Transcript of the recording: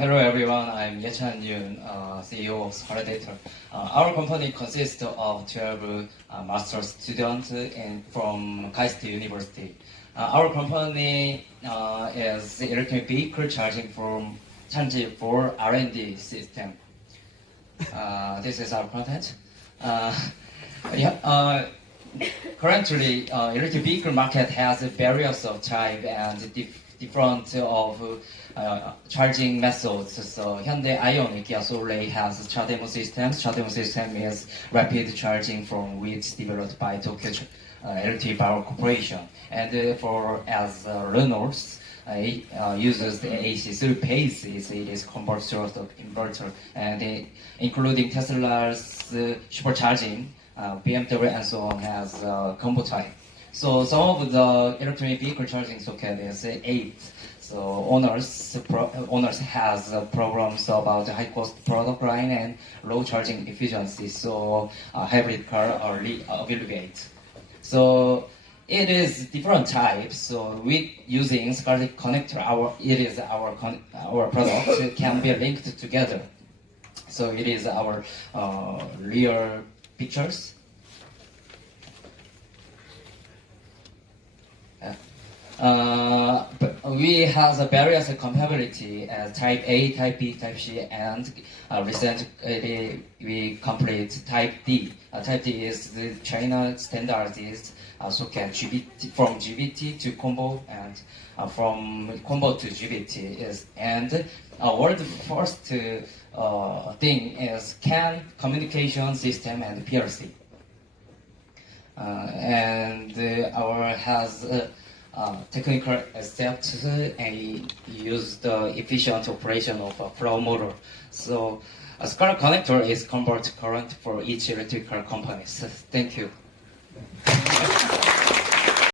Hello everyone, I'm Yechan Yoon, CEO of Scarlet Data. Our company consists of 12 master students from KAIST University. Our company is electric vehicle charging from Chanji for R&D system. This is our content. Currently, electric vehicle market has various of type and different of charging methods. So Hyundai Ioniq, Kia Soul has CHAdeMO systems. CHAdeMO system is rapid charging from which developed by Tokyo Electric Power Corporation. And as Renault uses the AC three-phase, it is converter to inverter, and including Tesla's supercharging, BMW and so on has combo type. So some of the electronic vehicle charging socket is 8. So owners has problems about high cost product line and low charging efficiency. So hybrid car are available. So it is different types. So with using Scarlet Connector, our product can be linked together. So it is our real pictures. But we have various compatibility as Type A, Type B, Type C, and recently we complete Type D. Type D is the China standardized socket from GBT to combo, and from combo to GBT is. And world first thing is CAN communication system and PLC. And our has technical steps and use the efficient operation of a flow motor. So a Scarlet Connector is convert current for each electrical company. So, thank you.